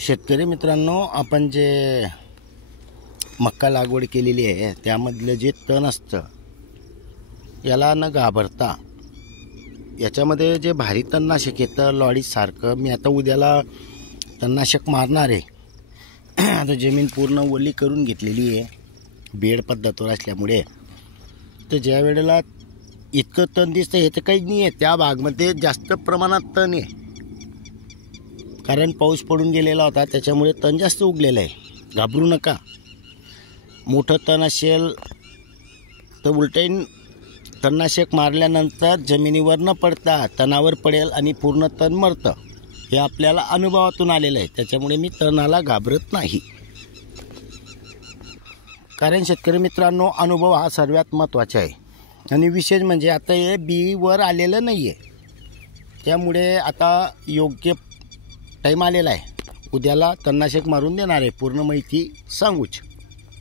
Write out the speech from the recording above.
शेतकरी मित्रांनो, आपण जे मक्का लागवड केलेली आहे त्यामधलं जे तण असतं याला न घाबरता याच्यामध्ये जे भारी तणनाशक येतं लॉडीसारखं, मी आता उद्याला तणनाशक मारणार आहे. आता जमीन पूर्ण ओली करून घेतलेली आहे बेड पद्धतीवर असल्यामुळे. तर ज्या वेळेला इतकं तण दिसतं हे तर काही नाही आहे, त्या भागमध्ये जास्त प्रमाणात तण आहे. कारण पाऊस पडून गेलेला होता त्याच्यामुळे तण जास्त उगलेलं आहे. घाबरू नका. मोठं तण असेल तर उलटून तणनाशक मारल्यानंतर जमिनीवर न पडता तणावर पडेल आणि पूर्ण तण मरतं. हे आपल्याला अनुभवातून आलेलं आहे. त्याच्यामुळे मी तणाला घाबरत नाही. कारण शेतकरी मित्रांनो, अनुभव हा सर्वात महत्त्वाचा आहे. आणि विशेष म्हणजे आता हे बीवर आलेलं नाही आहे. त्यामुळे आता योग्य टाईम आलेला आहे. उद्याला तणनाशक मारून देणार आहे. पूर्ण माहिती सांगूच.